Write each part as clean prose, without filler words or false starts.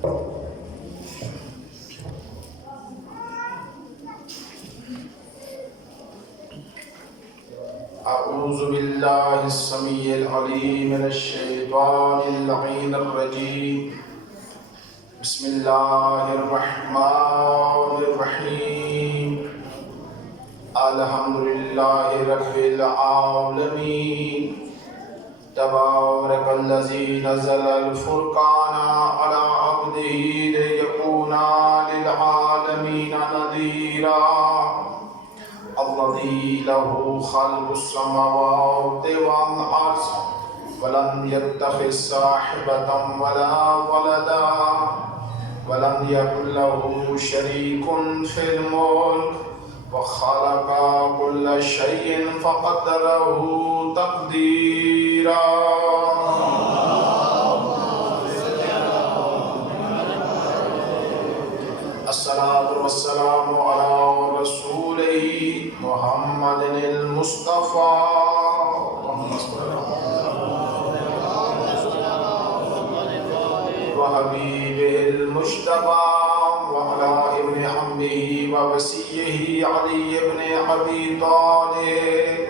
اعوذ باللہ السمیع العلیم من الشیطان اللعین الرجیم بسم اللہ الرحمن الرحیم الحمدللہ رب العالمین تبارک الذی نزل الفرقان علی عبدہ لیکون للعالمین نذیرا الذي له خلق السماوات والأرض ولم يتخذ صاحبة ولا ولدا ولم يكن له شريك في الملك وخلق كل شيء فقدره تقديرا. الصلاة والسلام على رسوله محمد المصطفى وحبيبه المجتبى وعلى ابن عمه ووصيه علي بن أبي طالب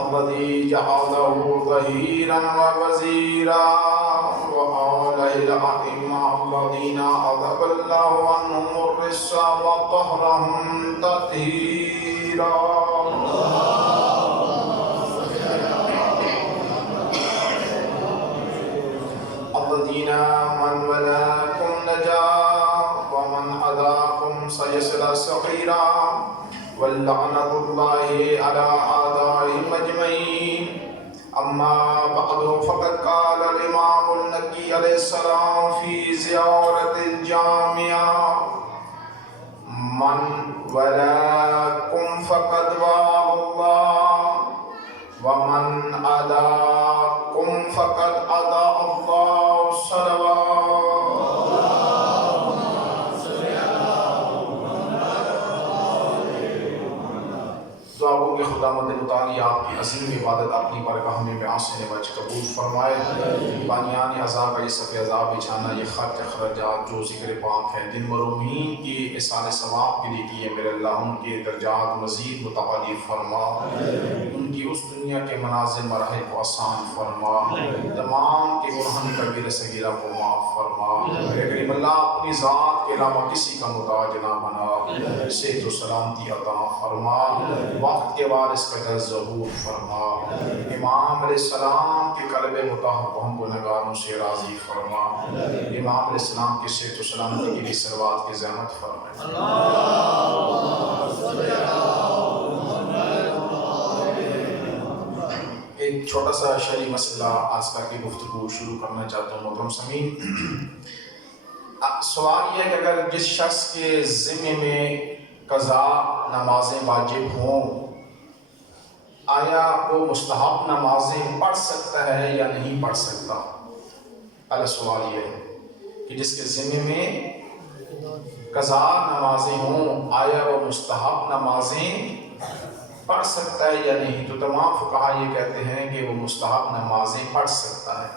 الذي جعله ظهيرا ووزيرا وآله الأئمة الذين أذهب الله عنهم الرجس وطهرهم تطهيرا. الذين من ولاكم نجا ومن عداكم سيصلى سعيرا ولعنة الله على أعدائهم أجمعين. أما بعد فقد قال الإمام النقي عليه السلام في زيارة الجامعة من ولاكم فقد والى الله ومن عداكم فقد عدا الله. صلوات دعاؤں کے خدا مد مطالعہ آپ کی عظیم عبادت اپنی بارگاہ میں بیاسن وجہ قبول فرمائے. بانیان عذاب کا یہ صفِ عذاب بچھانا یہ خرچ اخراجات جو ذکر پاک ہے دن مرحومین کی احسان ثواب کے لیے کیے میرے اللہ ان کے درجات مزید متعالی فرما. ان کی اس دنیا کے منازل مراحل کو آسان فرما. تمام کے گناہوں کبیرہ صغیرہ کو معاف فرما. میرے کریم اللہ اپنی ذات کے علاوہ کسی کا محتاج نہ بنا. صحت و سلامتی عطا فرما. وقت کے وارث کا ظہور فرما. امام علیہ السلام کے قلب مطہر کو ہم گنہگاروں سے راضی فرما. امام علیہ السلام کی صحت و سلامتی کے لیے صلوات کی زحمت فرمائے. ایک چھوٹا سا شرعی مسئلہ آج کا کی گفتگو شروع کرنا چاہتا ہوں محترم سامعین. سوال یہ ہے کہ اگر جس شخص کے ذمے میں قضا نمازیں واجب ہوں آیا وہ مستحب نمازیں پڑھ سکتا ہے یا نہیں پڑھ سکتا؟ پہلا سوال یہ ہے کہ جس کے ذمے میں قضا نمازیں ہوں آیا وہ مستحب نمازیں پڑھ سکتا ہے یا نہیں؟ تو تمام فقہا یہ کہتے ہیں کہ وہ مستحب نمازیں پڑھ سکتا ہے.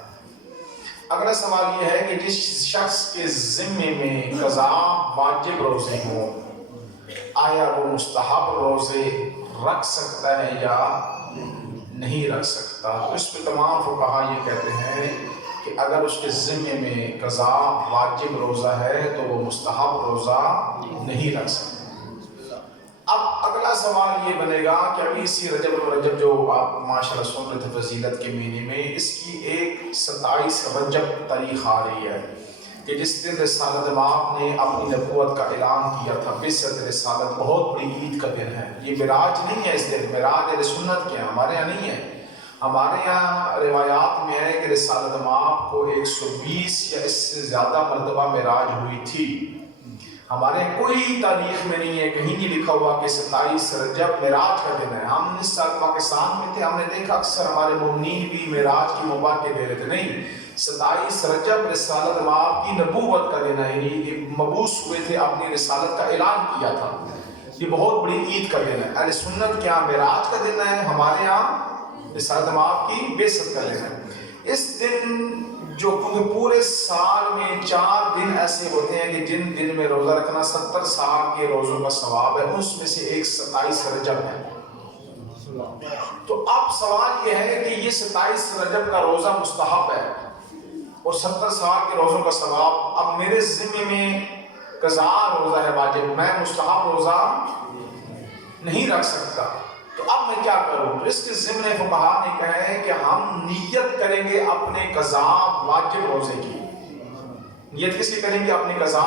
اگلا سوال یہ ہے کہ جس شخص کے ذمے میں قضا واجب روزے ہوں آیا وہ مستحب روزے رکھ سکتا ہے یا نہیں رکھ سکتا؟ تو اس پہ تمام فقہا یہ کہتے ہیں کہ اگر اس کے ذمے میں قضا واجب روزہ ہے تو وہ مستحب روزہ نہیں رکھ سکتا. اب اگلا سوال یہ بنے گا کہ ابھی اسی رجب جو آپ ماشاءاللہ سن رہے تھے فضیلت کے مہینے میں اس کی ایک 27 رجب تاریخ آ رہی ہے کہ جس دن رسالت مآب نے اپنی نبوت کا اعلان کیا تھا. بعثت رسالت بہت بڑی عید کا دن ہے. یہ معراج نہیں ہے. اس دن معراج اہل سنت کے ہمارے یہاں نہیں ہے. ہمارے یہاں روایات میں ہے کہ رسالت مآب کو 120 یا اس سے زیادہ مرتبہ معراج ہوئی تھی. ہمارے کوئی تاریخ میں نہیں ہے, کہیں نہیں لکھا ہوا کہ 27 رجب معراج کا دن ہے. ہم اس سال پاکستان میں تھے, ہم نے دیکھا اکثر ہمارے مومنین بھی معراج کی مبارکیں دے رہے تھے. نہیں, 27 رجب رسالت مآب کی نبوت کا دن ہے, یعنی مبعوث ہوئے تھے, اپنی رسالت کا اعلان کیا تھا. یہ بہت بڑی عید کا دن ہے. اہل سنت کے یہاں معراج کا دن ہے, ہمارے یہاں رسالت معاف کی بےعزت کر لینا. اس دن جو کیونکہ پورے سال میں 4 دن ایسے ہوتے ہیں کہ جن دن میں روزہ رکھنا 70 سال کے روزوں کا ثواب ہے، اس میں سے ایک 27 رجب ہے. تو اب سوال یہ ہے کہ یہ 27 رجب کا روزہ مستحب ہے اور 70 سال کے روزوں کا ثواب اب میرے ذمے میں قضا روزہ ہے واجب، میں مستحب روزہ نہیں رکھ سکتا، تو اب میں کیا کروں؟ تو اس کے ضمن فقہا نے کہا ہے کہ ہم نیت کریں گے اپنے قضا واجب روزے کی. نیت کس کی کریں گے؟ اپنے قضا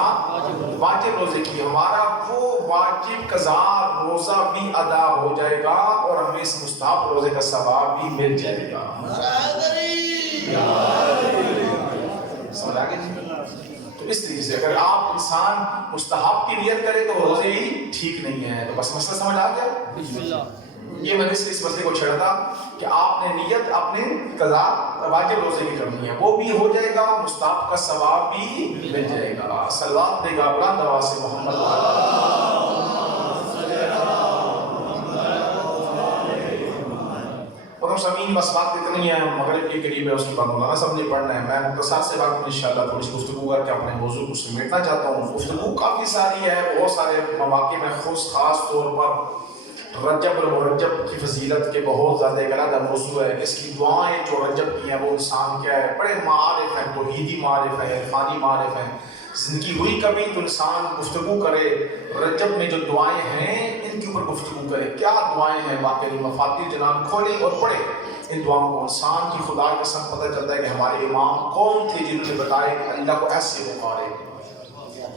واجب روزے کی. ہمارا وہ واجب قضا روزہ بھی ادا ہو جائے گا اور ہمیں اس مستحب روزے کا ثواب بھی مل جائے گا. سمجھ آگے؟ تو اس طریقے سے اگر آپ انسان مستحب کی نیت کرے تو روزے ہی ٹھیک نہیں ہے. تو بس مسئلہ سمجھ آ گیا؟ بسم اللہ. یہ میں نے اس مسئلے کو چھیڑا تھا کہ آپ نے نیت اپنے قضا واجب روزے کی کرنی ہے، وہ بھی ہو جائے گا، مستحب کا ثواب بھی مل جائے گا. صلوات دے گا بلند آواز سے محمد سمین. بس بات اتنی ہے، مغرب کے قریب ہے، اس کے بعد مولانا صاحب نے پڑھنا ہے. میں مختصر سے بات انشاءاللہ تھوڑی سی گفتگو کر کے اپنے موضوع کو سمیٹنا چاہتا ہوں. گفتگو کافی ساری ہے، بہت سارے مواقع میں خاص طور پر رجب اور مرجب کی فضیلت کے بہت زیادہ ایک علیحدہ موضوع ہے. اس کی دعائیں جو رجب کی ہیں وہ انسان کیا ہے، بڑے معارف ہیں، توحیدی معارف ہیں، عرفانی معارف ہیں. زندگی ہوئی کبھی تو انسان گفتگو کرے رجب میں جو دعائیں ہیں ان کے اوپر گفتگو کرے. کیا دعائیں ہیں؟ واقعی مفاتیح جنان کھولیں اور پڑھیں ان دعاؤں کو. انسان کی خدا کی قسم پتہ چلتا ہے کہ ہمارے امام کون تھے جنہوں نے بتایا کہ اللہ کو ایسے پکارے.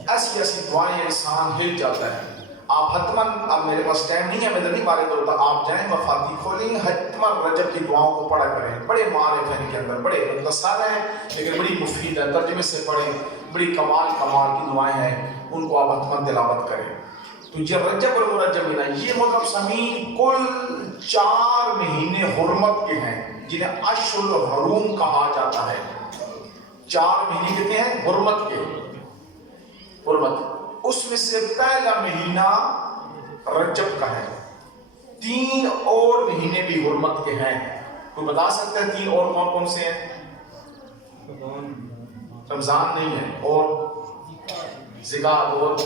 ایسی ایسی دعائیں انسان ہل جاتا ہے. آپ حتماً، اب میرے پاس ٹائم نہیں ہے، میں نہیں بارے ہوتا، آپ جائیں مفاتیح کھولیں، حتماً رجب کی دعاؤں کو پڑھا کریں. بڑے معارف ہیں ان کے اندر، بڑے مختصر ہیں لیکن بڑی مفید ہے. ترجمے سے پڑھیں، بڑی کمال کی دعائیں ہیں، ان کو آپ حتماً تلاوت کریں. تو یہ رجب اور مرجب مہینہ، یہ مطلب سمین کل 4 مہینے حرمت کے ہیں جنہیں اشہر الحرم کہا جاتا ہے. 4 مہینے کتنے ہیں؟ حرمت کے. حرمت، اس میں سے پہلا مہینہ رجب کا ہے. 3 اور مہینے بھی حرمت کے ہیں. کوئی بتا سکتا ہے 3 اور کون کون سے ہیں؟ رمضان نہیں ہے، اور ذیقعدہ اور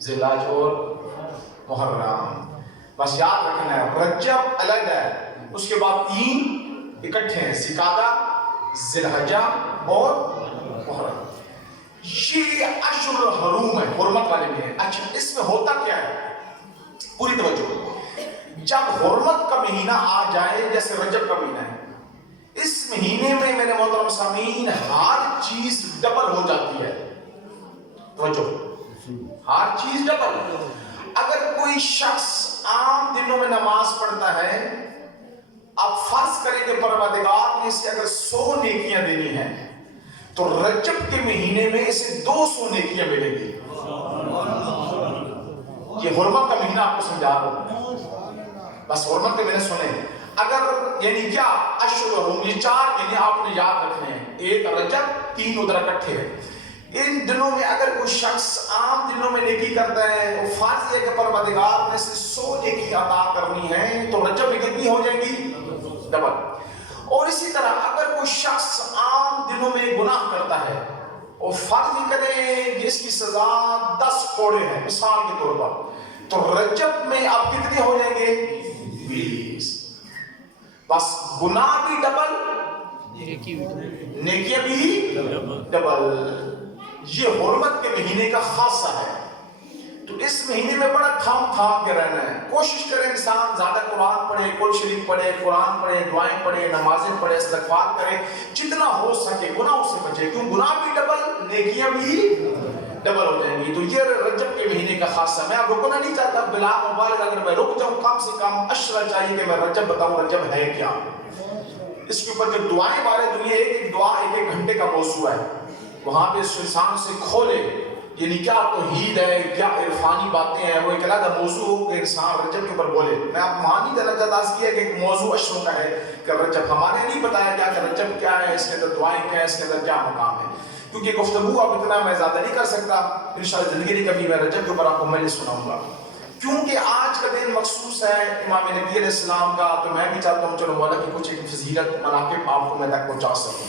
ذیلحج اور محرم. بس یاد رکھنا ہے رجب الگ ہے، اس کے بعد 3 اکٹھے ہیں، ذیقعدہ، ذیلحجہ اور محرم. یہ اشہر الحرم ہے، حرمت والے میں ہے. اچھا، اس میں ہوتا کیا ہے؟ پوری توجہ. جب حرمت کا مہینہ آ جائے، جیسے رجب کا مہینہ ہے، اس مہینے میں میرے محترم سامعین ہر چیز ڈبل ہو جاتی ہے. توجہ، ہر چیز ڈبل. اگر کوئی شخص عام دنوں میں نماز پڑھتا ہے، اب فرض کریں کہ پروردگار نے اسے اگر 100 نیکیاں دینی ہیں تو رجب کے مہینے میں اسے 200 نیکیاں ملیں گی. یہ حرمت کا مہینہ آپ کو سمجھا رہا ہوں، بس حرمت کے مہینے سنیں. اگر یعنی کیا اشہر الحرم، یہ 4 مہینے آپ نے یاد رکھنے ہیں، ایک رجب، 3 ادھر اکٹھے ہیں. ان دنوں میں اگر کوئی شخص عام دنوں میں نیکی کرتا ہے، وہ فرض ہے کہ پروردگار نے اسے 100 نیکی عطا کرنی ہے، تو رجب میں کتنی ہو جائے گی؟ ڈبل. اور اسی طرح اگر کوئی شخص عام دنوں میں گناہ کرتا ہے اور فرض کرے کہ اس کی سزا 10 کوڑے ہیں مثال کے طور پر، تو رجب میں اب کتنے ہو جائیں گے؟ 20. بس گناہ بھی ڈبل، نیکیاں بھی ڈبل. یہ حرمت کے مہینے کا خاصہ ہے. تو اس مہینے میں بڑا تھام کے رہنا ہے. کوشش کرے انسان زیادہ قرآن پڑھے، قرآن شریف پڑھے، قرآن پڑھے، دعائیں پڑھے، نمازیں پڑھے، استغفار کرے، جتنا ہو سکے گناہوں سے بچے، کیوں گناہ بھی ڈبل، نیکیاں بھی ڈبل ہو جائیں گی. تو یہ رجب کے مہینے کا خاصہ. میں اب رکنا نہیں چاہتا، بلا مبالغہ اگر میں رک جاؤں، کم سے کم اشرا چاہیے کہ میں رجب بتاؤں رجب ہے کیا. اس کے اوپر جو دعائیں بارے دنیا، ایک دعا 1 گھنٹے کا موضوع ہے، وہاں پہ اس انسان سے کھولے یعنی کیا توحید ہے، کیا عرفانی باتیں ہیں، وہ ایک علیحدہ موضوع ہو کہ انسان رجب کے اوپر بولے. میں آپ وہاں نہیں دینا چاہتا اس کیا کہ ایک موضوع اشروں کا ہے کہ رجب. ہمارے نہیں بتایا کیا کہ رجب کیا ہے، اس کے اندر دعائیں کیا ہے، اس کے اندر کیا مقام ہے. کیونکہ گفتگو اب اتنا میں زیادہ نہیں کر سکتا. انشاءاللہ زندگی نہیں کبھی میں رجب کے اوپر آپ کو میں سناؤں گا. کیونکہ آج کا دن مخصوص ہے امام نبی علیہ السلام کا، تو میں بھی چاہتا ہوں چلو مولا کی کچھ ایک فضیلت مناقب آپ کو میں تک پہنچا سکوں۔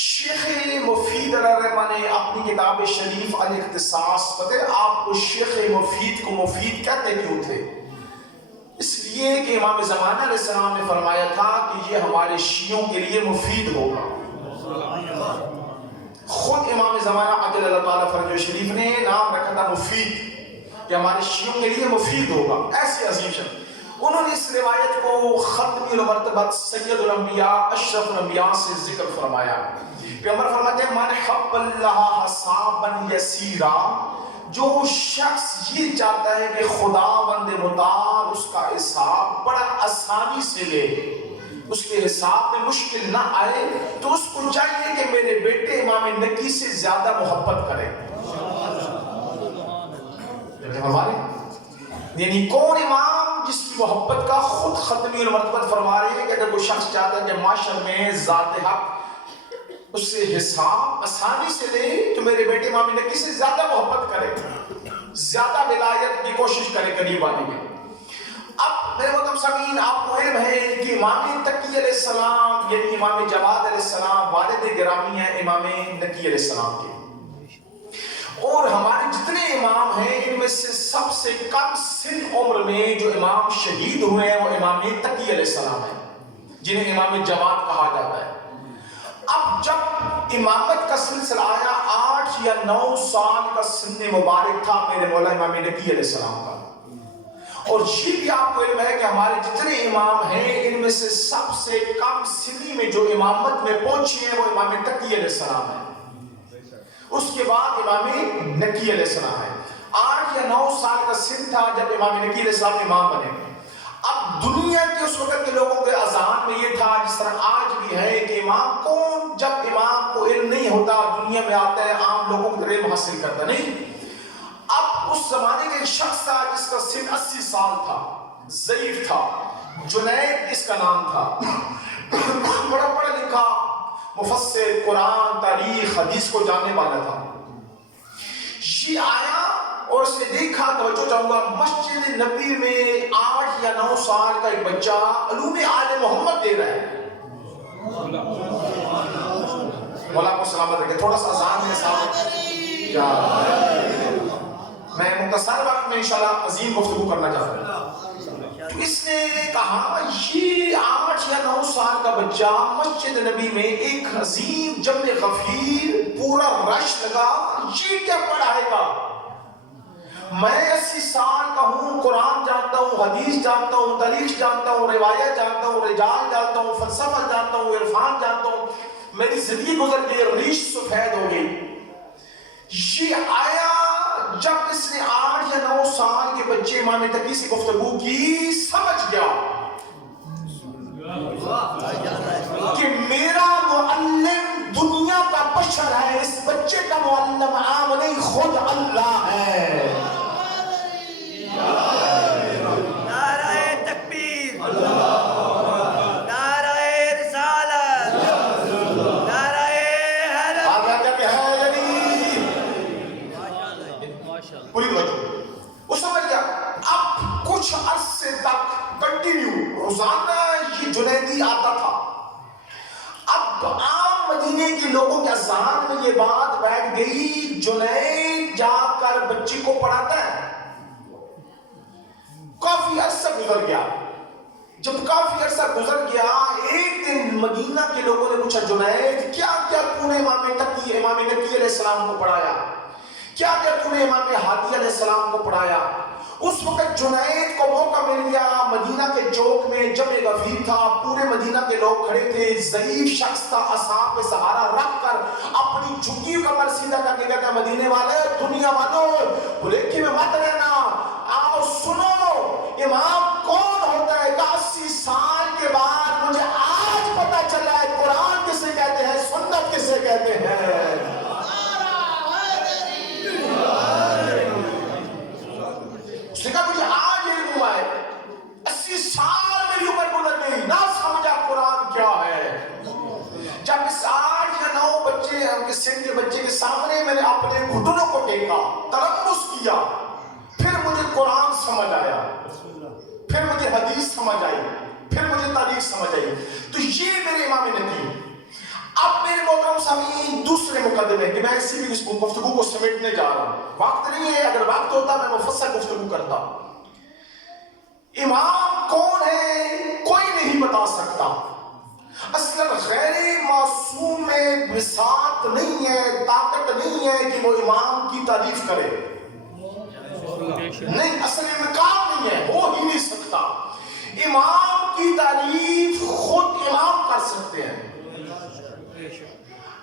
شیخ مفید علیہ الرحمہ نے اپنی کتاب شریف الاختصاص، پتہ ہے آپ کو شیخ مفید کو مفید کہتے کیوں تھے؟ اس لیے کہ امام زمانہ علیہ السلام نے فرمایا تھا کہ یہ ہمارے شیعوں کے لیے مفید ہوگا۔ خود امام زمانہ عجل اللہ تعالیٰ فرجہ شریف نے نام رکھا تھا مفید، کہ ہمارے شیعوں کے لیے مفید ہوگا، ایسی عظیم شان۔ انہوں نے اس روایت کو ختمی المرتبت سید الانبیاء اشرف الانبیاء سے ذکر فرمایا۔ پیغمبر فرماتے ہیں من حب اللہ حسابا یسیرا، جو شخص یہ چاہتا ہے کہ خداوند متعال اس کا حساب بڑا آسانی سے لے، اس کے حساب میں مشکل نہ آئے، تو اس کو چاہیے کہ میرے بیٹے امام نکی سے زیادہ محبت کرے۔ ہمارے یعنی کون امام جس کی محبت کا خود ختمی المرتبت فرما رہے ہیں کہ اگر کوئی شخص چاہتا ہے کہ معاشر میں ذات حق اس سے حساب آسانی سے لے، تو میرے بیٹے امام نکی سے زیادہ محبت کرے، زیادہ ولایت کی کوشش کرے قریب آنے کی۔ اب میرے محترم سامعین، آپ کو علم ہے کہ امام تقی علیہ السلام یعنی امام جواد علیہ السلام والد گرامی ہیں امام نقی علیہ السلام کے، اور ہمارے جتنے امام ہیں ان میں سے سب سے کم سن عمر میں جو امام شہید ہوئے ہیں وہ امام تقی علیہ السلام ہیں، جنہیں امام جواد کہا جاتا ہے۔ اب جب امامت کا سلسلہ آیا، 8 یا 9 سال کا سن مبارک تھا میرے مولا امام نقی علیہ السلام کا، اور یہ بھی آپ کو علم ہے کہ ہمارے جتنے امام ہیں ان میں سے سب سے کم سنی میں جو امامت میں پہنچی ہے وہ امام تقی علیہ السلام ہے، اس کے بعد امام نقی علیہ السلام ہے۔ 8 یا 9 سال کا سن تھا جب امام نقی علیہ السلام امام بنے۔ اب دنیا کے اس وقت کے لوگوں کے اذہان میں یہ تھا، جس طرح آج بھی ہے، کہ امام کون، جب امام کو علم نہیں ہوتا دنیا میں آتا ہے عام لوگوں کی علم حاصل کرتا نہیں۔ اب اس زمانے میں ایک شخص تھا جس کا سن 80 سال تھا، ضعیف تھا، جنید اس کا نام تھا، بڑا پڑھا لکھا مفسر قرآن تاریخ حدیث کو جاننے والا تھا۔ یہ آیا اور اس نے دیکھا، توجہ چاہوں گا، مسجد نبی میں 8 یا 9 سال کا ایک بچہ علوم آل محمد دے رہا ہے۔ مولا کو سلامت رکھے۔ تھوڑا سا اذان میں سامنے میں مختصر وقت میں انشاءاللہ عظیم گفتگو کرنا چاہتا ہوں۔ تو اس نے کہا یہ 8 یا 9 سال کا بچہ مسجد نبی میں ایک عظیم جمع غفیر پورا رش لگا، یہ کیا پڑھائے گا؟ میں 80 سال کا ہوں، قرآن جانتا ہوں، حدیث جانتا ہوں، تاریخ جانتا ہوں، روایت جانتا ہوں، رجال جانتا ہوں، فلسفہ جانتا ہوں، عرفان جانتا ہوں، میری زندگی گزر گئی، ریش سفید ہو گئی۔ یہ آیا جب اس نے 8 یا 9 سال کے بچے امام تقی سے گفتگو کی، سمجھ گیا کہ میرا معلم دنیا کا بشر ہے، اس بچے کا معلم عام نہیں، خود اللہ ہے۔ نعرہ تکبیر، نعرہ رسالت، نعرہ حیدر۔ پوری وجہ وہ سمجھ گیا۔ اب کچھ عرصے تک کنٹینیو روزانہ یہ جنیدی آتا تھا۔ اب عام مدینے کے لوگوں کے اذہان میں یہ بات بیٹھ گئی، جنید جا کر بچے کو پڑھاتا ہے۔ کافی عرصہ گزر گیا۔ جب کافی عرصہ گزر گیا، ایک دن مدینہ کے لوگوں نے پوچھا، جنید کیا کیا تو نے امام نقی علیہ السلام کو پڑھایا؟ کیا کیا تو نے امام ہادی علیہ السلام کو پڑھایا؟ اس وقت جنید کو موقع مل گیا، مدینہ کے چوک میں جمع غفیر تھا، پورے مدینہ کے لوگ کھڑے تھے، ضعیف شخص تھا، عصا پہ سہارا رکھ کر اپنی جھکی ہوئی کمر سیدھا کر کے کہتا، مدینے والے، دنیا والوں، بھلیکھی میں مت رہنا، آؤ سنو امام کون ہوتا ہے۔ 80 سال کے بعد مجھے آج پتا چلا ہے قرآن کسے کہتے ہیں، سنت کسے کہتے ہیں۔ اس نے کہا مجھے آج علم ہوا ہے، 80 سال میری عمر گزر گئی، نہ سمجھا قرآن کیا ہے۔ جب اس 8 یا 9 بچے کے سن کے بچے کے سامنے میں نے اپنے گھٹنوں کو ٹیکا، تلمس کیا، پھر مجھے سمجھ آیا، پھر مجھے حدیث سمجھ آئی، پھر مجھے تاریخ سمجھ آئی. تو یہ میرے امام نقی. اب میرے محترم سامعین دوسرے مقدمے کہ میں اسی بھی اس گفتگو کو سمیٹنے جا رہا ہوں. وقت نہیں ہے، اگر وقت ہوتا میں مفصل گفتگو کرتا. امام کون ہے کوئی نہیں بتا سکتا. اصلا غیر معصوم میں وسعت نہیں ہے، طاقت نہیں ہے کہ وہ امام کی تعریف کرے. نہیں، اصل میں کام نہیں ہے، ہو ہی نہیں سکتا. امام کی تعریف خود امام کر سکتے ہیں.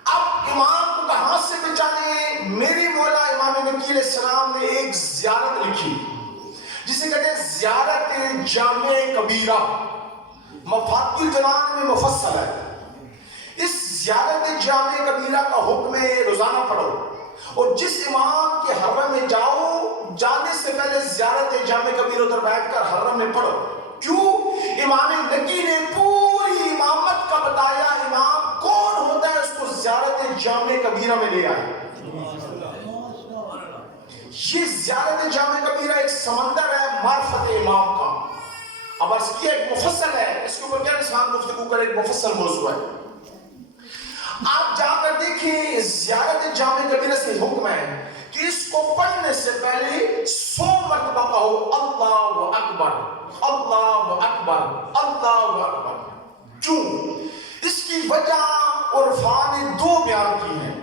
اب امام کو کہاں سے پہچانے؟ میرے مولا امام نقی علیہ السلام نے ایک زیارت لکھی جسے کہتے ہیں زیارت جامع کبیرہ. مفاتیح الجنان میں مفصل ہے. اس زیارت جامع کبیرہ کا حکم ہے روزانہ پڑھو، اور جس امام کے حرم میں جاؤ جانے سے پہلے زیارت جامع کبیرہ ادھر بیٹھ کر حرم میں پڑھو. کیوں؟ امام نقی نے پوری امامت کا بتایا. امام کون ہوتا ہے اس کو زیارت جامع کبیرہ میں لے آئے. یہ زیارت جامع کبیرہ ایک سمندر ہے معرفت امام کا. اب اس کی ایک مفصل ہے، اس کے اوپر کیا نسان گفتگو کرے، ایک مفصل موضوع ہے. آپ جا کر دیکھیں زیارت جامع کبیرہ سے حکم ہے کہ اس کو پڑھنے سے پہلے 100 مرتبہ کہو اللہ اکبر اللہ اکبر اللہ اکبر. کیوں؟ اس کی وجہ عرفاء نے 2 بیان کی ہیں.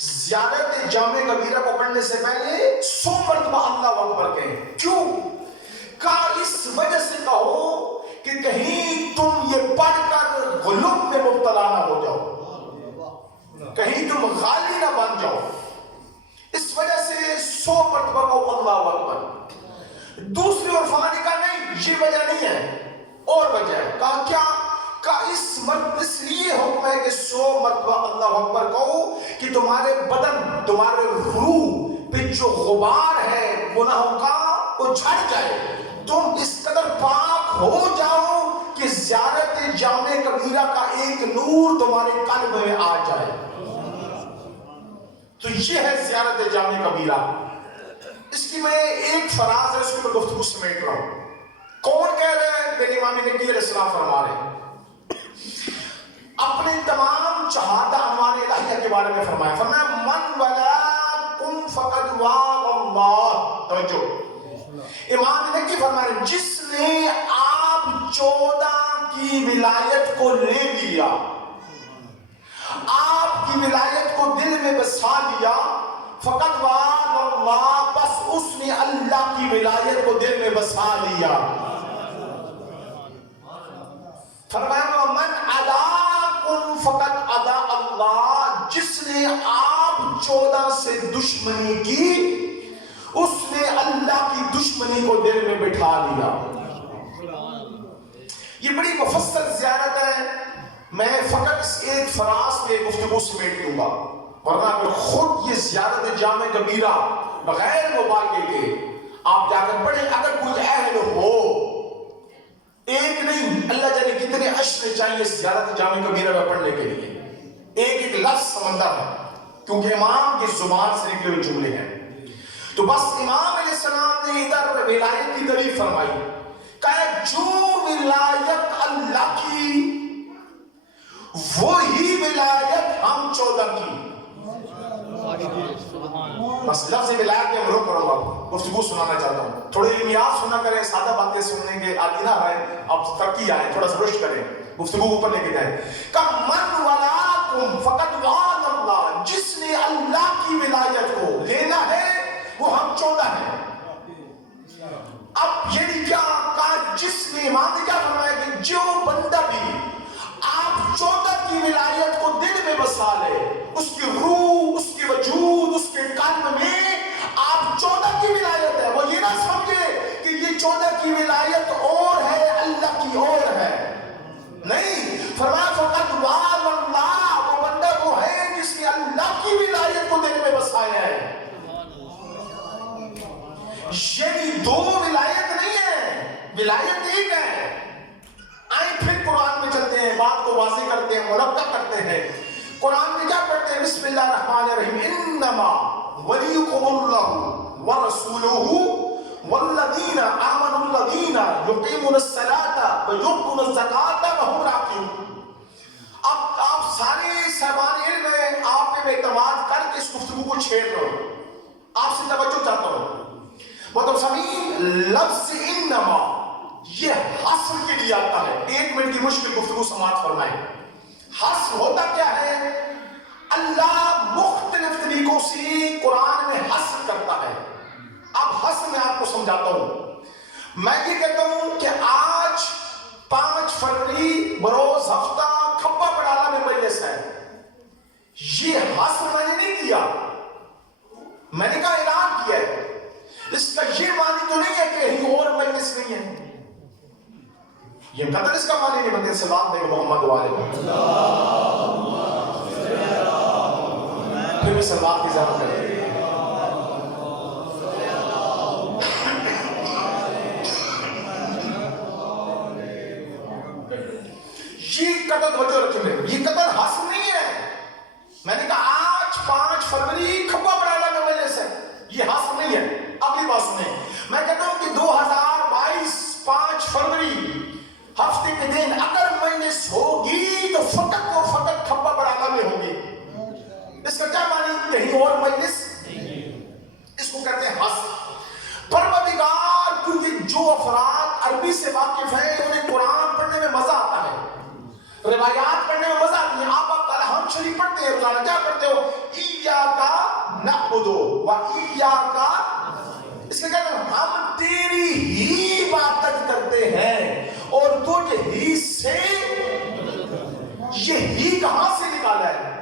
زیارت جامع کبیرہ کو پڑھنے سے پہلے 100 مرتبہ اللہ اکبر کہیں. کیوں؟ اس وجہ سے کہو کہ کہیں تم یہ پڑھ کر غلوب میں مبتلا نہ ہو جاؤ، کہیں تم غالی نہ بن جاؤ. اس وجہ سے 100 مرتبہ کہو اللہ اکبر. دوسری عرفاء نے کہا نہیں، یہ وجہ نہیں ہے، اور وجہ ہے. کہا کیا؟ اس لیے حکم ہے کہ 100 مرتبہ اللہ اکبر کہو کہ تمہارے بدن، تمہارے روح پہ جو غبار ہے گناہوں کا وہ جھڑ جائے، تم اس قدر پاک ہو جاؤ کہ زیارت جامع کبیرہ کا ایک نور تمہارے قلب میں آ جائے. تو یہ ہے زیارت جامع کبیرہ. اس کی میں ایک فراز ہے، اس کے میں گفتگو سمیٹ رہا ہوں. کون کہہ رہے ہیں؟ میرے امام نقی علیہ السلام فرما رہے ہیں اپنے تمام شہادہ انوار الہیہ کے بارے میں فرمایا من ولاکم فقد واق اللہ. توجہ، امام نقی فرما رہے ہیں جس نے آپ 14 کی ولایت کو لے لیا، آپ کی ولایت کو دل میں بسا لیا، فقد واق اللہ، بس اس نے اللہ کی ولایت کو دل میں بسا لیا. فرمایا من عداکم فقد عدا اللہ، جس نے آپ 14 سے دشمنی کی اس نے اللہ کی دشمنی کو دل میں بٹھا لیا. یہ بڑی مفصل زیارت ہے، میں فقط اس ایک فراز پہ گفتگو سمیٹ دوں گا، ورنہ اگر خود یہ زیارت جامع کبیرہ بغیر مبالغے کے آپ جا کر پڑھیں. اگر کوئی اہل ہو، ایک نہیں اللہ جانے کتنے اشر چاہیے زیارت جامع کبیرہ میں پڑھنے کے لیے. ایک ایک لفظ سمندر ہے، کیونکہ امام کی زبان سے نکلے ہوئے جملے ہیں. تو بس امام علیہ السلام نے ادھر ولایت کی تعریف فرمائی، کہا جو ولایت اللہ کی وہی ولایت ہم 14 کی. بس لفظ ولایت میں رک رہا ہوں، گفتگو سنانا چاہتا ہوں. تھوڑے علمیات سنا کریں، سادہ باتیں سننے کے عادی نہ رہے، آپ ترقی آئے، تھوڑا سا رشد کریں، گفتگو اوپر لے کے جائیں. کہ من ولاکم فقد واق اللہ، جس نے اللہ کی ولایت کو لینا ہے وہ ہم 14 ہیں. اب یہ کیا کہا؟ جس نے امام نے کیا فرمایا کہ جو بندہ بھی آپ 14 کی ولایت کو دل میں بسا لے، اس کی روح، اس کی وجود، اس کے قلب میں آپ 14 کی ولایت ہے، وہ یہ نہ سمجھے کہ یہ 14 کی ولایت اور ہے اللہ کی اور ہے. نہیں، فرمایا فقط واق اللہ، وہ بندہ وہ ہے جس نے اللہ کی ولایت کو دل میں بسایا ہے. یہ 2 ولایت نہیں ہے، ولایت ایک ہے. آئیں پھر قرآن میں چلتے ہیں، بات کو واضح کرتے ہیں، منبہ کرتے ہیں. قرآن میں کیا پڑھتے ہیں؟ بسم اللہ الرحمن الرحیم، انما ولیکم اللہ ورسولہ والذین آمنوا الذین یقیمون الصلاة ویؤتون الزکاة وهم راکعون. اب آپ سارے صاحبان علم ہیں، آپ پہ اعتماد کر کے اس گفتگو کو چھیڑ رہا ہوں، آپ سے توجہ چاہتا ہوں. مطلب سمین لفظ انما یہ حصر کے لیے آتا ہے. 1 منٹ کی مشکل گفتگو سماعت فرمائیں. حصر ہوتا کیا ہے؟ اللہ مختلف طریقوں سے قرآن میں حصر کرتا ہے. اب حصر میں آپ کو سمجھاتا ہوں. میں یہ کہتا ہوں کہ آج 5 فروری بروز ہفتہ کھپا پڑالا میں مجلس ہے. یہ حصر میں نے نہیں کیا، میں نے کہا اعلان کیا ہے. اس کا یہ معنی تو نہیں ہے کہ کہیں اور مجلس نہیں ہے. یہ قدر اس کا معنی نہیں بنتے. سلام دے محمد والے پھر بھی سلام کی ضرورت ہے. یہ قدر توجہ رکھیں میرے، یہ قدر حاصل نہیں ہے. میں نے کہا آج 5 فروری کھپا پڑالا میں مجلس ہے، یہ حاصل نہیں ہے. اگلی بات سنیں، میں کہتا ہوں کہ 2022 5 فروری ہفتے کے دن اگر مجلس ہوگی تو فقط و فقط کھپا پڑالا میں ہوگی. اس کا کیا معنی؟ کہیں اور مجلس؟ اس کو کہتے ہیں حصر. پروردگار، کیونکہ جو افراد عربی سے واقف ہیں انہیں قرآن پڑھنے میں مزہ آتا ہے، روایات پڑھنے میں مزہ آتی ہے. آپ الحمد شریف پڑھتے ہیں روزانہ، کیا پڑھتے ہو؟ ایاک نعبد و ایاک. اس کا کہتے ہیں ہم تیری ہی عبادت کرتے ہیں اور تجھ ہی سے. یہ ہی کہاں سے نکالا ہے؟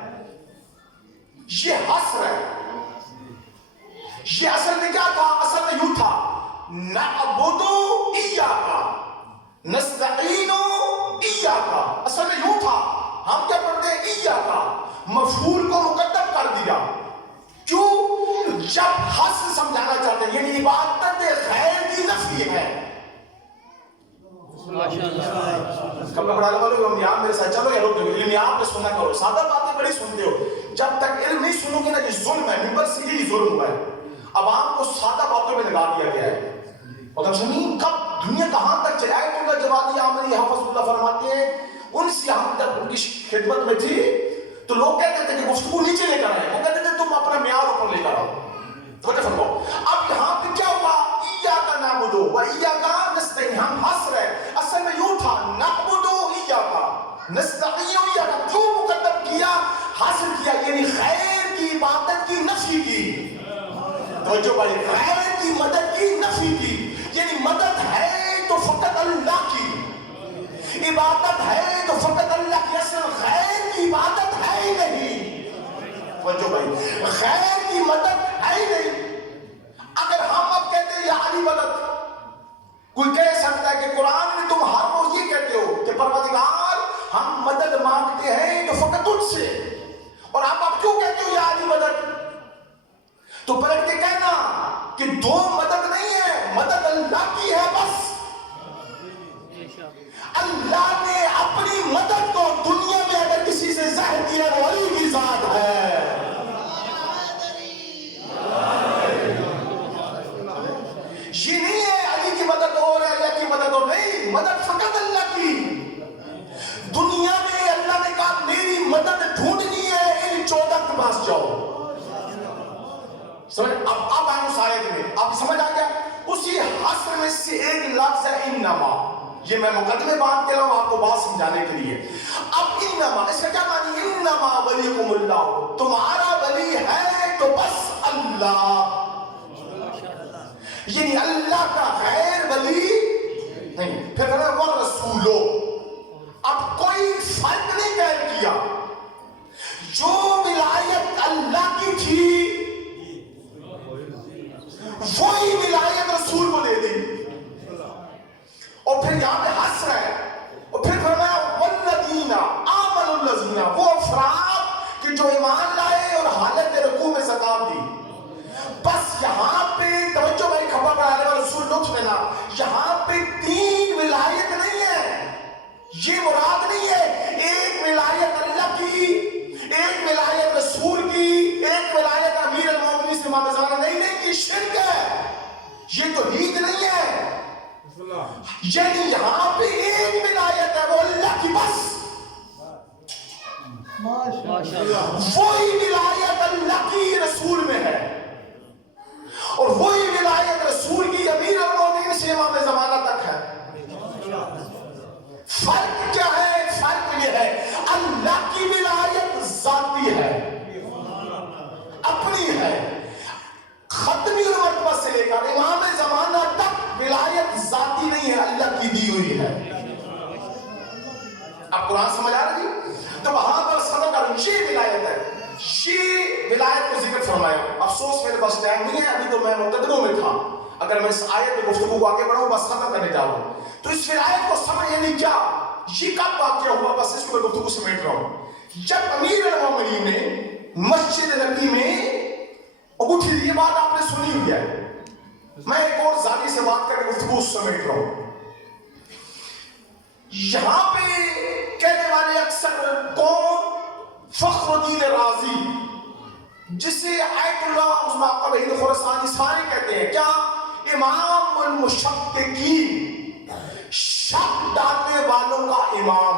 یہ حصر ہے. یہ اصل میں کیا تھا؟ اصل میں یوں تھا، نعبد ایاک نستعین ایاک. اصل میں یوں تھا، ہم کیا پڑھتے ہیں؟ ایاک. مفعول کو مقدم کر دیا. کیوں؟ جب حصر سمجھانا چاہتے ہیں، یعنی عبادت غیر کی نفی ہے. کب پڑھانے والے ہم یہاں میرے ساتھ چلو، یہ لوگ علم یہاں پہ سننا کرو. سادہ باتیں بڑی سنتے ہو، جب تک علم نہیں سنو گے نا یہ ظلم ہے. ممبر سے ہی ظلم ہوا ہے. عوام کو سادہ باتوں میں لگا دیا گیا ہے. اور زمین کب دنیا کہاں تک چلے؟ آیت اللہ جوادی عامری حافظ اللہ فرماتے ہیں ان سے ہم تک ان کی خدمت میں تھی تو لوگ کہتے تھے کہ گفتگو نیچے لے کر آئے. وہ کہتے تھے تم اپنا معیار اوپر لے کر آؤ. توجہ فرماؤ. اب یہاں پہ کیا ہوا؟ ایاک نعبد و ایاک نستعین. ہم حصر ہے. اصل میں یوں تھا، نعبد ایاک نستعین ایاک. کیوں مقدم کیا؟ حصر کیا، یعنی خیر کی عبادت کی نفی کی. توجہ بھائی، غیر کی مدد کی نفی کی. یعنی مدد ہے تو فقط اللہ کی، عبادت ہے تو فقط اللہ کی. اصل غیر کی عبادت ہے ہی نہیں. توجہ بھائی، غیر کی مدد ہے ہی نہیں. اگر ہم اب کہتے ہیں یا علی مدد، کوئی کہہ سکتا ہے کہ قرآن میں تم ہر روز یہ کہتے ہو کہ پروردگار ہم مدد مانگتے ہیں تو فقط تجھ سے، اور آپ کیوں کہتے ہو یا علی مدد؟ تو پلٹ کے کہنا کہ 2 مدد نہیں ہے، مدد اللہ کی ہے. بس اللہ نے اپنی مدد کو دنیا میں اگر کسی سے ظاہر کیا وہ علی کی ذات ہے. یہ نہیں ہے علی کی مدد اور اللہ کی مدد اور نہیں، مدد فقط اللہ کی. دنیا میں اللہ نے کہا میری مدد ڈھونڈنی ہے ان 14 کے پاس جاؤ. اب آئیں اس آیت میں، آپ سمجھ آ گیا؟ اسی حصر میں سے ایک لفظ ہے انما. یہ میں مقدمے باندھ کے لاؤں آپ کو بات سمجھانے کے لیے. اب انما اس کا کیا معنی؟ انما ولیکم اللہ، تمہارا ولی ہے تو بس اللہ. یعنی اللہ کا غیر ولی نہیں. پھر رسولو. اب کوئی فرق نہیں قائم کیا. جو ولایت اللہ کی تھی وہی ولایت رسول کو دے دی. اور پھر یہاں پہ حصر ہے. اور پھر فرمایا والذین آمنوا الذین، وہ افراد کہ جو ایمان لائے اور حالت رکوع میں زکات دی. بس یہاں پہ توجہ میری کھپا پڑھانے والا رسول لطف لینا، یہاں پہ 3 ولایت نہیں ہے. یہ مراد نہیں ہے ایک ولایت اللہ کی، ایک ولایت رسول کی، ایک ولایت امیر المومنین سے مامزانہ. نہیں، یہ شرک ہے. یہ تو عید نہیں ہے، یعنی یہاں پہ ایک ولایت ہے، وہ اللہ کی بس، وہی ولایت اللہ کی رسول میں ہے، اور وہی ولایت رسول کی امیر المومنین سے امام زمانہ تک ہے۔ فرق کیا ہے؟ فرق یہ ہے اللہ کی ولایت ذاتی ہے، اپنی ہے، ختمی المرتبہ سے لے کر امام زمانہ تک ولایت ذاتی نہیں ہے، اللہ کی دی ہوئی ہے۔ اب قرآن سمجھ آ رہی ہے؟ تو وہاں پر صدق اور یہ ولایت ہے، یہ ولایت کو ذکر فرمایا۔ افسوس میرے پاس ٹائم نہیں ہے، ابھی تو میں مقدموں میں تھا، اگر میں اس آیت میں گفتگو کو آگے بڑھاؤں بس ختم کرنے جا رہا ہوں۔ تو اس ولایت کو سمجھ یعنی کیا، یہ کب واقعہ ہوا، بس اس کو میں گفتگو سمیٹ رہا ہوں۔ جب امیر المومنین نے مسجد نبی میں انگوٹھی دی، یہ بات آپ نے سنی ہوئی ہے، میں ایک اور زاویے سے بات کر کے گفتگو سمیٹ رہا ہوں۔ یہاں پہ کہنے والے اکثر کون؟ فخر الدین رازی، جسے آیت اللہ عظمی قبیل خراسانی سارے کہتے ہیں، کیا؟ امام المشککین، شک ڈالنے والوں کا امام۔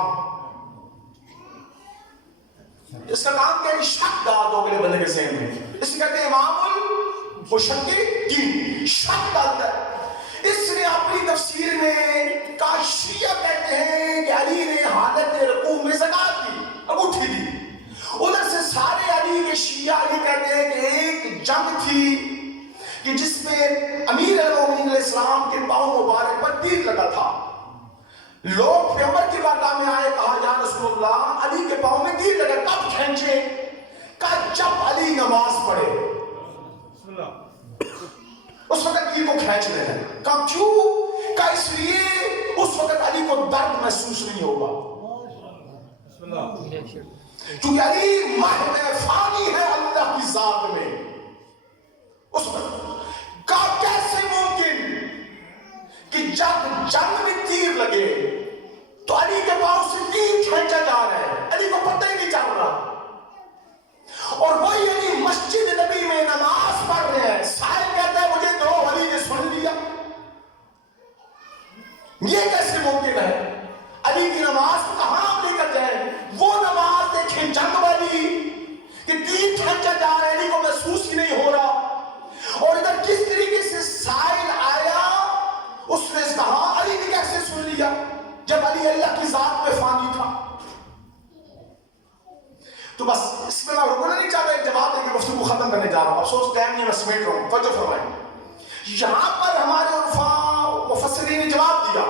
اس کا کام کیا ہے؟ شک ڈال دو اگلے بندے کے ذہن میں، اس کہتے ہیں امام المشککین، شک ڈالتا ہے۔ اس نے اپنی تفسیر میں کہا، شیعہ کہتے ہیں کہ علی نے حالت رکوع میں زکات دی، انگوٹھی دی۔ ادھر سے سارے علی کے شیعہ یہ کہتے ہیں کہ ایک جنگ تھی کہ جس میں امیر المومنین علیہ السلام کے پاؤں مبارک پر تیر لگا تھا، لوگ پیغمبر کی بارگاہ میں آئے، کہا یا رسول اللہ علی کے پاؤں میں تیر لگا، کب کھینچے؟ کہا جب علی نماز پڑھے، اس وقت تیر کو کھینچ رہے ہیں۔ کہا کیوں؟ کہا اس لیے اس وقت علی کو درد محسوس نہیں ہوگا، کیونکہ علی محو فانی ہے اللہ کی ذات میں اس وقت۔ کہا کیسے ممکن کہ جب جنگ میں تیر لگے تو علی کے پاؤں سے تیر کھینچا جا رہا ہے، علی کو پتہ ہی نہیں چل رہا، اور وہی علی مسجد نبی میں نماز پڑھ رہے ہیں۔ سائل کہتا ہے مجھے دو، علی نے سن لیا، یہ کیسے ممکن ہے؟ علی کی نماز کو کہاں ہم لے کر جائیں؟ وہ نماز دیکھیں جنگ والی کہ تیر کھینچا جا رہا ہے، علی کو محسوس ہی نہیں ہو رہا، اور ادھر کس طریقے سے سائل آیا، اس نے کہا علی نے کیسے سن لیا جب علی اللہ کی ذات میں فانی تھا۔ تو بس اس میں میں رکنا نہیں چاہتا، ایک جواب دے کے گفتگو ختم کرنے جا رہا ہوں، افسوس ٹائم نہیں، میں سمیٹ رہا ہوں، توجہ فرمائیں۔ یہاں پر ہمارے عرفاء مفسرین نے جواب دیا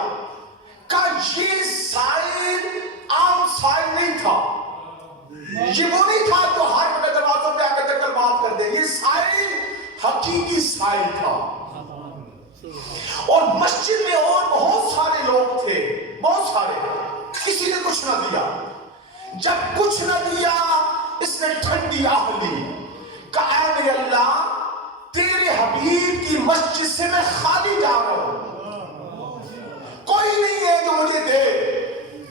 کہ یہ سائل عام سائل نہیں تھا، یہ وہ نہیں تھا جو ہر وقت دروازوں پہ آ کے چکر بات کر دے، یہ سائل حقیقی سائل تھا، اور مسجد میں اور بہت سارے لوگ تھے، بہت سارے، کسی نے کچھ نہ دیا۔ جب کچھ نہ دیا اس نے ٹھنڈی آہ لی، کہا اے میرے اللہ تیرے حبیب کی مسجد سے میں خالی جا رہا ہوں، کوئی نہیں ہے جو مجھے دے،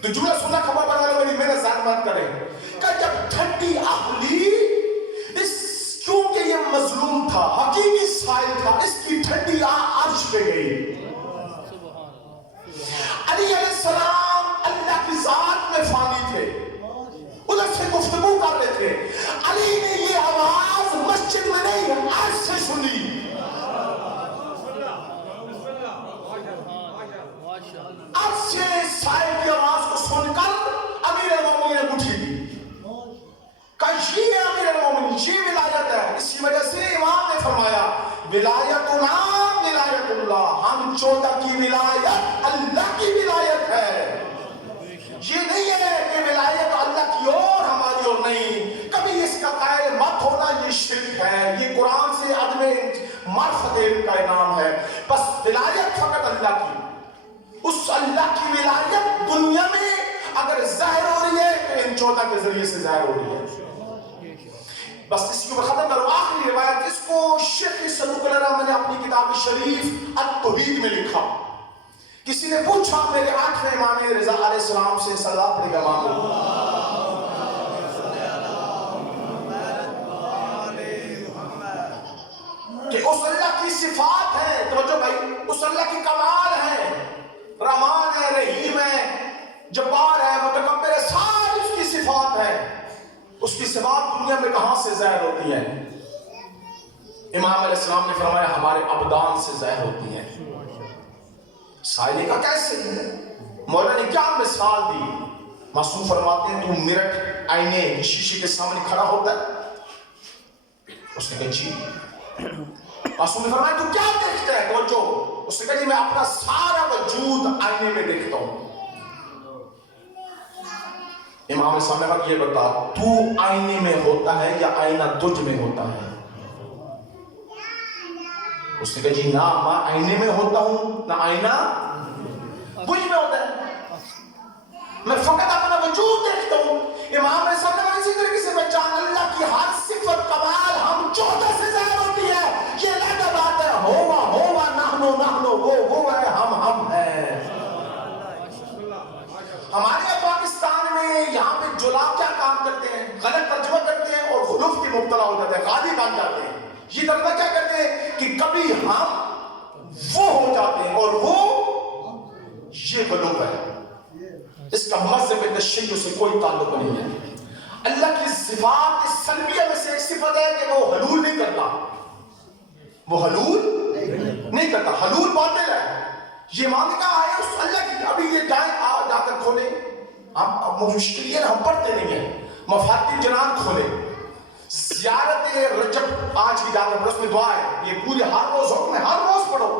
تو جملہ سننا خبر بنا لو، میری محنت ضائع مت کریں۔ کہ جب ٹھنڈی آہ لی، اس کیونکہ یہ مظلوم تھا، حقیقی سائل تھا، اس کی ٹھنڈی آہ عرش پہ گئی۔ علی علیہ السلام اللہ کی ذات میں فانی تھے، ادھر سے گفتگو کر رہے تھے، علی نے یہ آواز مسجد میں نہیں عرش سے سنی، عرش سے سائل کی آواز کو سن کر امیر المومنین نے انگوٹھی دی، کہ یہ امیر المومنین، یہ ولایت ہے۔ اس کی وجہ سے امام نے فرمایا ولایتنا ولایت اللہ، ہم 14 کی ولایت اللہ کی ولایت ہے، یہ نہیں ہے کہ ولایت اللہ کی اور ہماری اور نہیں، کبھی اس کا قائل مت ہونا، یہ شرک ہے، یہ قرآن سے عدم معرفت علم کا انعام ہے۔ بس ولایت فقط اللہ کی، اس اللہ کی ولایت دنیا میں اگر ظاہر ہو رہی ہے تو ان 14 کے ذریعے سے ظاہر ہو رہی ہے۔ بس اس کو میں ختم کروں، آخری روایت، اس کو شیخ صدوق علیہ الرحمہ نے اپنی کتاب شریف التوحید میں لکھا۔ کسی نے پوچھا میرے 8ویں امام رضا علیہ السلام سے، صلی اللہ علیہ وسلم، کہ اس اللہ کی صفات ہیں، توجہ بھائی، اس اللہ کی کمال ہے، رحمان ہے، رحیم ہے، جبار ہے، متکبر ہے، ساری اس کی صفات ہے. اس کی صفات دنیا میں کہاں سے ظاہر ہوتی ہیں؟ امام علیہ السلام نے فرمایا ہمارے ابدان سے ظاہر ہوتی ہیں. سائلے کا کیسے؟ مولا نے کیا مثال دی؟ معصوم فرماتے ہیں تو میرٹ آئینے شیشے کے سامنے کھڑا ہوتا ہے. اس نے کہا جی. معصوم نے فرمایا تو کیا دیکھتا ہے؟ توجہ. اس نے کہا جی میں اپنا سارا وجود آئینے میں دیکھتا ہوں. امام السلام نے کہا یہ بتا تو آئینے میں ہوتا ہے یا آئینہ تجھ میں ہوتا ہے؟ اس نے کہا جی نہ میں آئینے میں ہوتا ہوں نہ آئینہ مجھ میں ہوتا ہے، میں فقط اپنا وجود دیکھتا ہوں. امام نے سب نے کہا اسی طریقے سے پہچان اللہ کی ہر صفت کمال ہم 14 سے ظاہر ہوتی ہے. یہ علیحدہ بات ہے. ہوا نحنو وہ ہے ہم ہیں. ہمارے یہاں پاکستان میں یہاں پہ جلا کیا کام کرتے ہیں؟ غلط ترجمہ کرتے ہیں اور غلوف کی مبتلا ہو جاتے ہیں، غازی بن جاتے ہیں. یہ ترجمہ کیا کرتے ہیں کہ کبھی ہم وہ ہو جاتے ہیں اور وہ یہ غلوف ہے. اس کا مذہب تشیع سے کوئی تعلق نہیں ہے. اللہ کی صفات سلبیہ میں سے ایک صفت ہے کہ وہ حلول نہیں کرتا. وہ حلول نہیں کرتا. حلول باطل ہے. یہ مانگا ہے اس اللہ کی. ابھی یہ جائیں جا کر کھولیں. ہم مشکل یہ ہم پڑھتے نہیں ہیں. مفاتیح جنان کھولیں. زیارت رجب 5 کی جا کر اس میں دعا ہے. یہ پورے ہر روز حکم ہے، ہر روز پڑھو.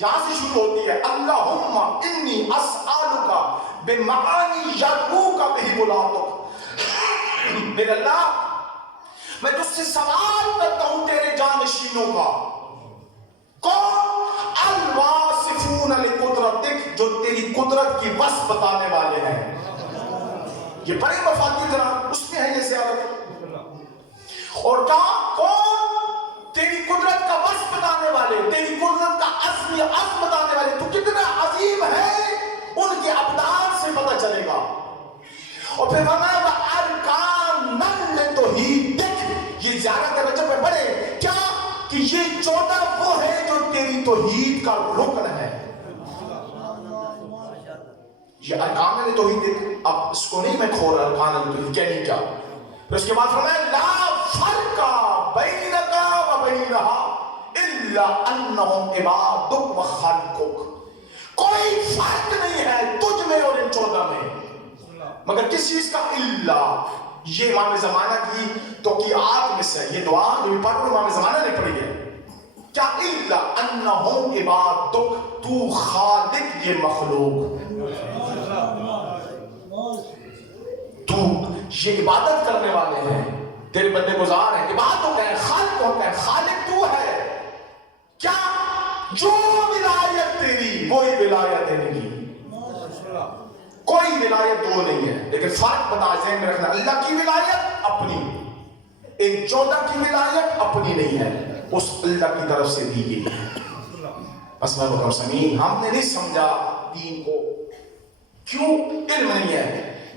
یہاں سے شروع ہوتی ہے اللہم انی اسألک بمعانی یدعوک بہ ملاقک. میرے اللہ میں تجھ سے سوال کرتا ہوں تیرے جانشینوں کا. کون؟ الواصفون لقدرتک، جو تیری قدرت کی وصف بتانے والے ہیں. یہ بڑے مفاتیح جناب اس میں ہے یہ زیارت. اور کہاں کون؟ تیری قدرت کا وصف بتانے والے، تیری قدرت کا عزم بتانے والے. تو کتنا عظیم ہے ان کے ابدان سے پتہ چلے گا. اور پھر فرمایا وَأَرْكَانًا لِتَوْحِیدِک. یہ زیارت رجب میں پڑھے کیا کہ یہ 14 وہ ہے جو تیری توحید کا رکن ہے. یہ ارکان توحید. اب اس کو نہیں میں کھول رہا ارکان توحید کیا نہیں کیا. پھر اس کے بعد فرمایا لا فرق بینک و بینہا الا انہم عبادک و خالقک. کوئی فرق نہیں ہے تجھ میں اور ان 14 میں مگر کس چیز کا؟ اللہ. یہ امام زمانہ کی توقیعات میں سے یہ دعا جو بھی پڑھ رہا ہوں امام زمانہ نے پڑھی ہے. کیا؟ الا انہم عبادک، تو خالق یہ مخلوق، تو یہ عبادت کرنے والے ہیں، تیرے بندے گزار ہیں. عبادت ہے، خالق ہوتا ہے. خالق تو ہے. کیا؟ جو ولایت تیری وہی ولایت دینے کی. کوئی ولایت دو نہیں ہے. لیکن فرق بتا ذہن میں رکھنا، اللہ کی ولایت اپنی، ایک 14 کی ولایت اپنی نہیں ہے، اس اللہ کی طرف سے دی گئی ہے. بس میں بکر سمین ہم نے نہیں سمجھا دین کو. کیوں؟ علم نہیں ہے.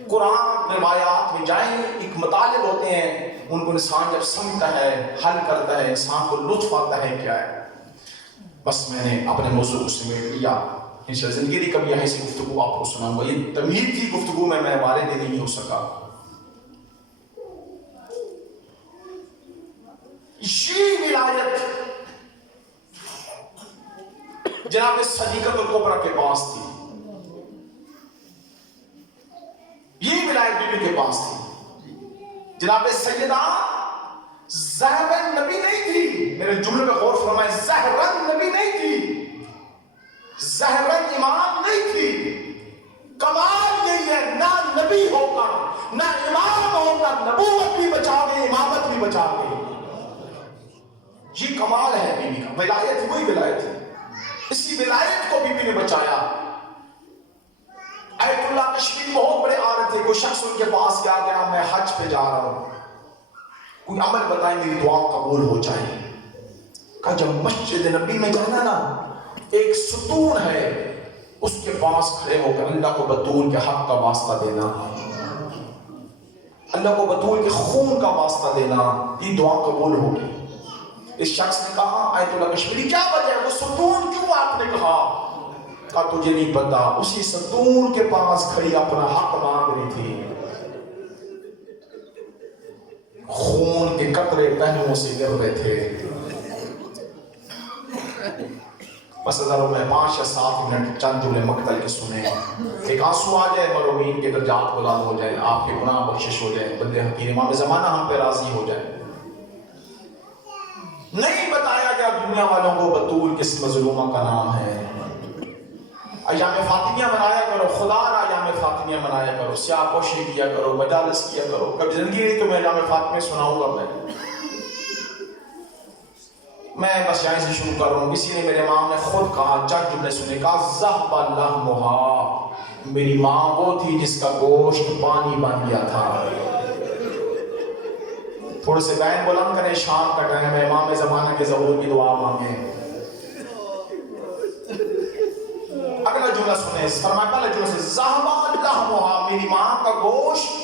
قرآن روایات میں جائیں، ایک مطالب ہوتے ہیں ان کو انسان جب سمجھتا ہے حل کرتا ہے انسان کو لطف آتا ہے کیا ہے. بس میں نے اپنے موضوع کو سمیٹ لیا. انشاءاللہ زندگی کی کبھی ایسی گفتگو آپ کو سناؤں گا. یہ تمہید کی گفتگو میں والد نہیں ہو سکا. یہ ولایت جناب صدیقۃ الکبریٰ کے پاس تھی. یہ ولایت بیوی کے پاس تھی. جناب سیدہ زہرا نبی نہیں تھی. میرے جملے پہ غور فرمائیں، زہرا نبی نہیں تھی، زہرا امام نہیں تھی. کمال یہی ہے نہ نبی ہو کر نہ امام ہو کر نبوت بھی بچا گئے، امامت بھی بچا گئے. یہ کمال ہے بیوی کا. ولایت وہی ولایت ہے. اسی ولایت کو بیوی نے بچایا. آیت اللہ کشمیری بہت بڑے آ رہے تھے. کوئی شخص ان کے پاس گیا کہ میں حج پہ جا رہا ہوں، کوئی عمل بتائیں میری دعا قبول ہو جائے. کہا جب مسجد نبی میں جانا نا، ایک ستون ہے اس کے پاس کھڑے ہو کر اللہ کو بطول کے حق کا واسطہ دینا، اللہ کو بطول کے خون کا واسطہ دینا، یہ دعا قبول ہوگی. اس شخص نے کہا آیت اللہ کشمیری کیا وجہ ہے، وہ ستون کیوں آپ نے کہا؟ کہا تجھے نہیں پتا، اسی ستون کے پاس کھڑی اپنا حق مانگ رہی تھی، خون کے قطرے پہلوؤں سے گر رہے تھے۔ بس ہزاروں میں 5 یا 7 منٹ چند جملے مقتل کے سنیں، ایک آنسو آ جائے، مرومین کے درجات بلند ہو جائے، آپ کے گناہ بخشش ہو جائے، بندے حقیر امام زمانہ ہم پہ راضی ہو جائے۔ نہیں بتایا گیا دنیا والوں کو بطول کس مظلومہ کا نام ہے۔ ایام فاطمیہ منایا کرو، خدا را ایام فاطمیہ منایا کرو، سیاہ پوشی کیا کرو، مجالس کیا کرو۔ کبھی زندگی نہیں تو میں ایام فاطمیہ سناؤں گا۔ میں بس یہیں سے شروع کر رہا ہوں۔ کسی نے میرے امام نے خود کہا، چند جملے سنے، کہا ذہب لحمھا، میری ماں وہ تھی جس کا گوشت پانی بن گیا تھا۔ تھوڑے سے بین بلند کریں، شام کا ٹائم ہے، امام زمانہ کے ظہور کی دعا مانگیں۔ اگلا جملہ سنیں، فرمایا پہلا جملہ سے ذہب لحمھا، میری ماں کا گوشت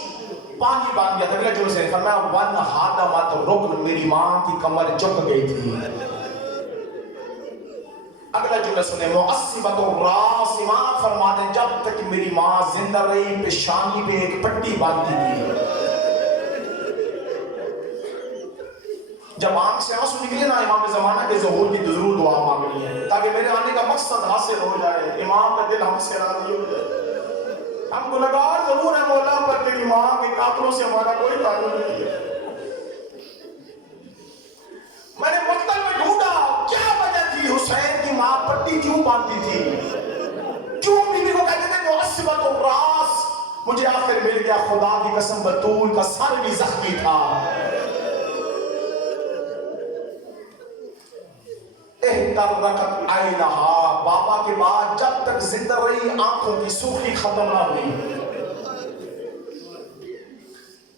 پانی بن گیا تھا۔ اگلا جملہ سے فرمایا وانہدمت رکن، میری ماں کی کمر جھک گئی تھی۔ اگلا جملہ سنیں، معصبت الراس، امام فرماتے ہیں جب تک میری ماں زندہ رہی پیشانی پہ ایک پٹی باندھی تھی۔ جب آنکھ سے آنسو نکلے نا، امام زمانہ کے ظہور کی ضرور دعا مانگنی ہے، تاکہ میرے آنے کا مقصد حاصل ہو جائے، امام کا دل ہم سے راضی ہو جائے۔ ہم گنہگار ضرور ہیں مولا، پر تیری ماں کے قاتلوں سے ہمارا کوئی تعلق نہیں ہے۔ میں نے مقتل میں ڈھونڈا کیا وجہ تھی، حسین کی ماں پٹی کیوں باندھی تھی، کیوں بیوی کو کہتے تھے معصبت الراس؟ مجھے آخر مل گیا، خدا کی قسم بطول کا سر بھی زخمی تھا۔ احترقت عینہا، بابا کے بعد جب تک زندہ رہی آنکھوں کی سرخی ختم نہ ہوئی۔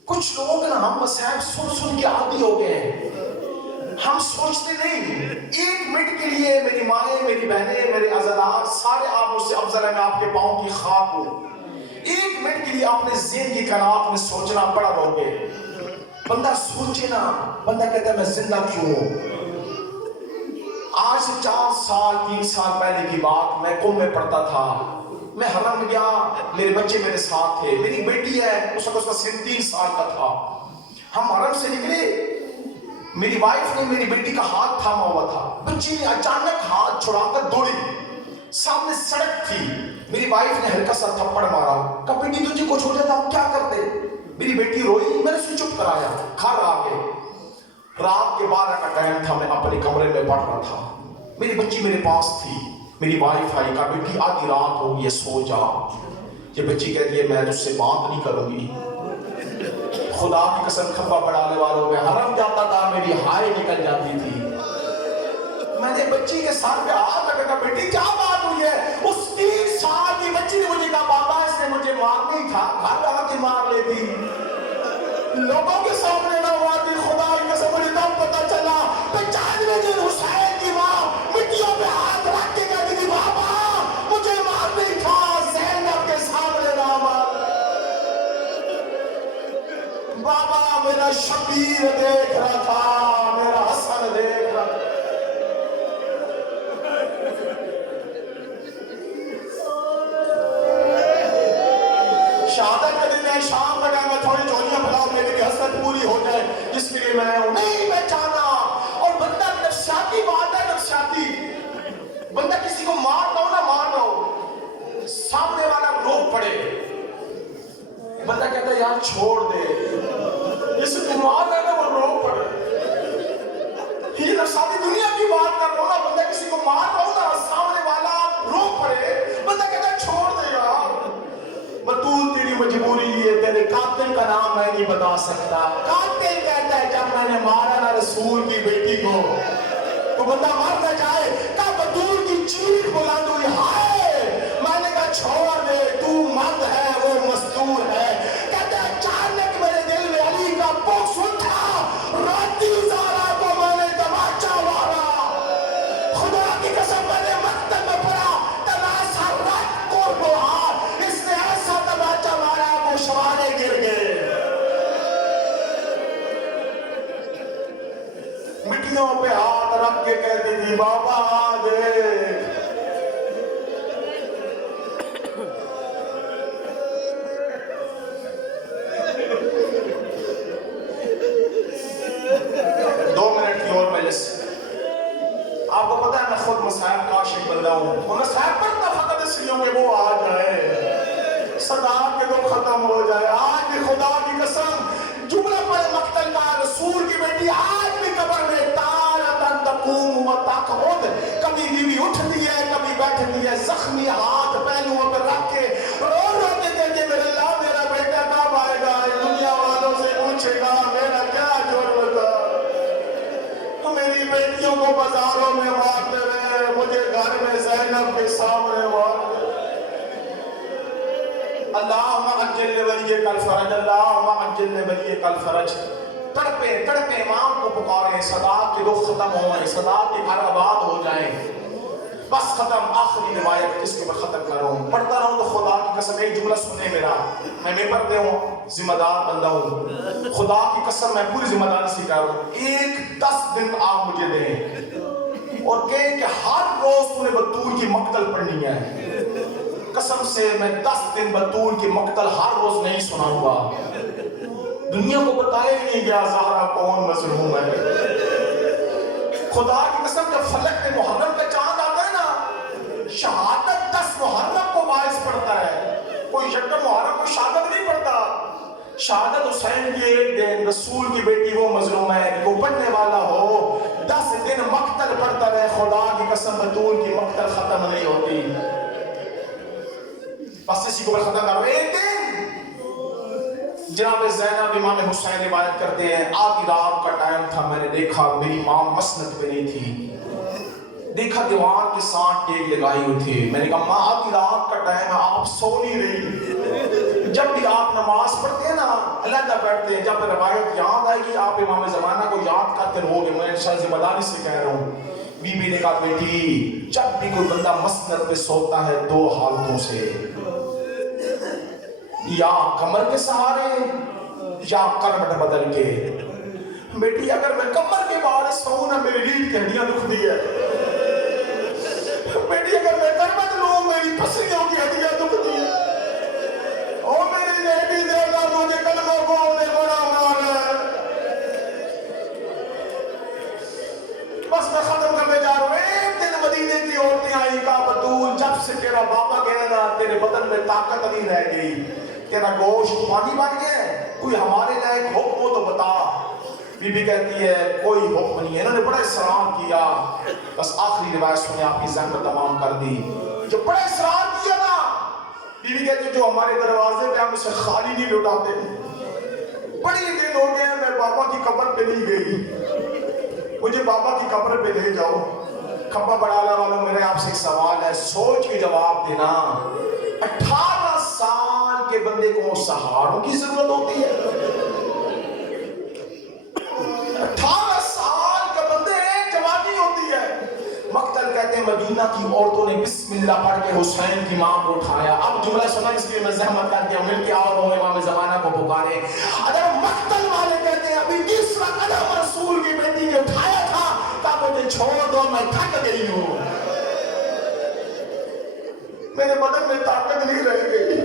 کچھ لوگ نا ہم مسائب سن کے عادی ہو گئے ہیں، ہم سوچتے نہیں، ایک منٹ کے لیے میری مائیں، میری بہنیں، میرے عزیزات سارے آپ مجھ سے افضل ہیں، میں آپ کے پاؤں کی خاک ہوں۔ ایک منٹ کے لیے اپنے ذہن کی قناعت میں سوچنا پڑا رہو گے۔ بندہ سوچے نا، بندہ کہتا ہے میں زندہ کیوں ہوں۔ آج سے 4 سال 3 سال پہلے کی بات، میں قم میں پڑھتا تھا، میں حرم میں گیا، میرے بچے میرے ساتھ تھے، میری بیٹی ہے، اس وقت اس کا سن 3 سال کا تھا۔ ہم حرم سے نکلے، میری وائف نے میری بیٹی کا ہاتھ تھاما ہوا تھا، بچی نے اچانک ہاتھ چھڑا کر دوڑی، سامنے سڑک تھی، میری وائف نے ہلکا سا تھپڑ مارا، کہا بیٹی تجھے کچھ ہو جاتا ہم کیا کرتے؟ میری بیٹی روئی، میں نے اسے چپ کرایا، گھر آ گئے، رات کے 12 کا ٹائم تھا، میں اپنے کمرے میں پڑھ رہا تھا، میری بچی میرے پاس تھی، میری وائف آئی، کہا بیٹی آدھی رات ہو گئی ہے سو جا۔ یہ بچی کہتی ہے میں تجھ سے بات نہیں کروں گی۔ خدا کی قسم کھپا بڑھانے والوں میں حرم جاتا تھا، میری ہائے نکل جاتی تھی۔ میں نے بچی کے ساتھ پہ ہاتھ لگا، کہا بیٹی کیا بات ہوئی ہے؟ اس 3 سال کی بچی نے مجھے کہا بابا اس نے مجھے مار نہیں تھا، گھر آ کے مار لیتی، لوگوں کے سامنے نہ ہوا تھی۔ خدا کی قسم مجھے تب پتا چلا، 95 دن حسین کی ماں مٹیوں پہ ہاتھ رکھ کے کہتی تھی بابا مجھے مار نہیں تھا، زینب کے سامنے نہ مار۔ بابا میرا شبیر دیکھ رہا تھا، میرا حسن دیکھ رہا تھا۔ شہادت کا دن ہے، شام کا ٹائم ہے، تھوڑی جولیاں بلاؤ میری بھی حسرت پوری ہو جائے جس کے لیے میں ہوں، نہیں میں چاہتا۔ اور بندہ نفسیاتی بات ہے، نفسیاتی بندہ کسی کو مار دو نہ مار دو، سامنے والا روک پڑے، بندہ کہتا ہے یار چھوڑ دے، اس کو مار ہے نا وہ روک پڑے۔ یہ نفسیاتی دنیا کی بات کر رہا ہوں نا، بندہ کسی کو مار رہا ہوں نا، سامنے والا روک پڑے، بندہ کہتا ہے چھوڑ دے یار، بطول تیری مجبوری ہے، تیرے قاتل کا نام میں نہیں بتا سکتا۔ قاتل کہتا ہے جب میں نے مارا نا رسول کی بیٹی کو تو بندہ مر نہ جائے، کہا بطول کی چیخ بلند ہوئی ہائے، میں نے کہا چھوڑ دے تو مرد ہے وہ مستور ہے۔ کہتا ہے اچانک میرے دل میں علی کا بغض اٹھا، راتی زارا کو میں نے تماچا مارا، خدا کی قسم میں نے مکتب میں پڑھا تناسا رات کو بہار، اس نے ایسا تماچا مارا وہ شوانے گر گئے۔ بیٹیوں پہ ہاتھ رکھ کے کہتی تھی بابا دے. آپ کو پتا ہے میں خود مصائب کا عاشق بندہ ہوں. میں مصائب پڑھتا فقط اس لیے کہ وہ آ جائے, صداقت کے دو ختم ہو جائے. آج بھی خدا کی قسم جملہ پر مقتل کا رسول کی بیٹی آج بھی قبر میں تارتن تقوم و تقعد, کبھی بیوی اٹھتی ہے کبھی بیٹھتی ہے, زخمی ہاتھ پہلوؤں پر رکھ کے رو رو کے کہتے میرے اللہ میرا بیٹا کب آئے گا, دنیا والوں سے پوچھے گا میرا کیا جرم تھا. میری بیٹیوں کو بازاروں میں مارتے رہے, مجھے گھر میں زینب کے سامنے مارتے. اللہم عجل ولی کل فرج, اللہم عجل ولی کل فرج. تڑپے تڑپے امام کو پکارے, صدا کے دو ختم ہوئے, صدا کے گھر آباد ہو جائیں, بس ختم. آخری روایت جس کے میں ختم کر رہا ہوں, پڑھتا رہوں تو خدا کی قسم ایک جملہ سنے میرا, میں ممبر پہ ہوں, ذمہ دار بندہ ہوں, خدا کی قسم میں پوری ذمہ داری سے کہہ رہا ہوں, ایک 10 دن آپ مجھے دیں اور کہیں کہ ہر روز تو نے بطول کی مقتل پڑھنی ہے. قسم سے میں 10 دن بطول کی مقتل ہر روز نہیں سناؤں گا. دنیا کو بتایا ہی نہیں گیا زہرا کون مظلوم ہے. خدا کی قسم جب فلک میں محرم کا چاند آتا ہے نا, شہادت 10 محرم کو باعث پڑتا ہے, کوئی یکم محرم کو شہادت نہیں پڑتا. شہادت حسین کی ایک دن, رسول کی بیٹی وہ مظلوم ہے کہ وہ پڑھنے والا ہو, 10 دن مقتل پڑھتا رہے. خدا کی قسم بطول کی مقتل ختم نہیں ہوتی. بس اسی کو میں ختم کر رہا ہوں. ایک دن جناب زینب امام حسین روایت کرتے ہیں, آدھی رات کا ٹائم تھا, میں نے دیکھا میری ماں مسند پہ نہیں تھی, دیکھا دیوار کے ساتھ ٹیک لگائی ہوئی تھی. میں نے کہا ماں آدھی رات کا ٹائم ہے, آپ سو نہیں رہی. جب بھی آپ نماز پڑھتے ہیں نا علیحدہ بیٹھتے ہیں, جب روایت یاد آئے گی آپ امام زمانہ کو یاد کرتے رہو گے. میں شاید ذمہ داری سے کہہ رہا ہوں. بی بی نے کہا بیٹی جب بھی کوئی بندہ مسند پہ سوتا ہے 2 حالتوں سے, یا کمر کے سہارے یا کربٹ بدل کے. بیٹی اگر میں کمر کے بارے سوؤں نا میری ریڑھ کی ہڈیاں دکھتی ہے. بیٹی اگر میں کربٹ لوں میری پسلیوں کی ہڈیاں دکھتی ہے. اور میری بیٹی دیکھا مجھے کلمہ بولنے بڑا مار ہے. بس میں ختم کرنے جا رہا ہوں. ایک دن مدینے کی عورتیں آئی, کہا بطول جب سے تیرا بابا کہہ رہا تیرے بدن میں طاقت نہیں رہ گئی, تیرا گوشت پانی بن گیا, کوئی ہمارے لائق حکم ہو تو بتا. بی بی کہتی ہے کوئی حکم نہیں ہے. انہوں نے بڑا اصرار کیا, بس آخری روایت سنے آپ کی ذہن میں تمام کر دی. جو بڑا اصرار کیا نا, بی بی کہتی ہے جو ہمارے دروازے پہ ہم اسے خالی نہیں لوٹاتے. بڑی دن ہو گئے میں بابا کی قبر پہ نہیں گئی, مجھے بابا کی قبر پہ لے جاؤ. کھمبا بڑھالا والوں میرے آپ سے ایک سوال ہے, سوچ کے جواب دینا. 18 سال کے بندے کو سہاروں کی ضرورت ہوتی ہے. 18 سال کا بندے جوانی ہوتی ہے. مقتل کہتے ہیں مدینہ کی عورتوں نے بسم اللہ پڑھ کے حسین کی ماں کو اٹھایا. اب جملہ سنا اس لیے میں زحمت کر دیا, مل کے آؤ رہو امام زمانہ کو پکارے. اگر مقتل والے کہتے ہیں ابھی تیسرا قدم رسول کی بیٹی نے اٹھایا تھا, کہا مجھے چھوڑ دو میں تھک گئی ہوں, میرے بدن میں طاقت نہیں رہ گئی.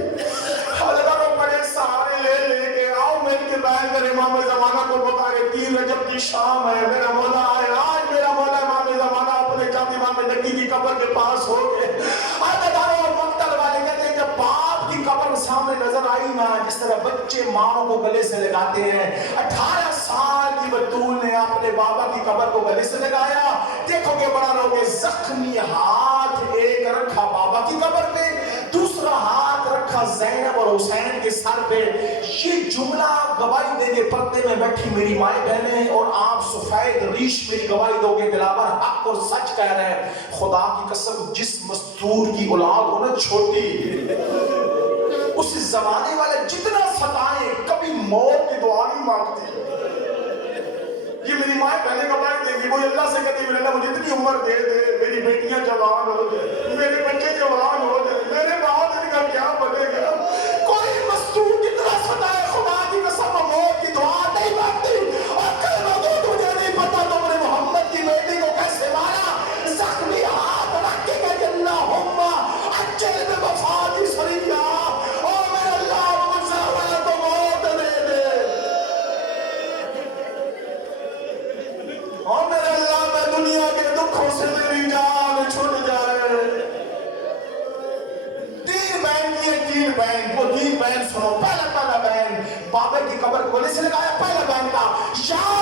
حضرت بڑے سہارے لے لے کے آؤ مل کے بیٹھ کر امام زمانہ کو پکارے. 3 رجب کی شام ہے, میرا مولا آئے. آج میرا مولا امام زمانہ اپنے چاند امام نکی کی قبر کے پاس ہو گئے. مقتل والے کہتے ہیں جب باپ کی قبر سامنے نظر آئی نا, جس طرح بچے ماں کو گلے سے لگاتے ہیں, 18 سال کی بطول نے اپنے بابا کی قبر کو گلے سے لگایا. دیکھو گے بڑا رہو گے, زخمی ہاتھ ایک رکھا بابا کی قبر پہ, دوسرا ہاتھ رکھا زینب اور حسین کے سر پہ. یہ جملہ گواہی دے کے پردے میں بیٹھی میری مائیں بہنیں اور آپ سفید ریش میری گواہی دو گے, دلاور حق اور سچ کہہ رہے ہیں. خدا کی قسم جس مستور کی اولاد ہو نا چھوٹی, اس زمانے والے جتنا ستائیں کبھی موت کی دعا نہیں مانگتی. یہ میری مائیں بہنیں گواہی دیں گی, وہ اللہ سے کہتی ہے اللہ مجھے اتنی عمر دے دے, میری بیٹیاں جوان ہو جائیں, میرے بچے جوان ہو جائیں, میرے بعد ان کا کیا بنے گا. کوئی مستور جتنا ستائے خدا کی قسم موت کی دعا نہیں مانگتی. اور کلمہ دو تجھے نہیں پتا تم نے محمد بابر کی قبر کو سے لگایا پہلا بیان کا یا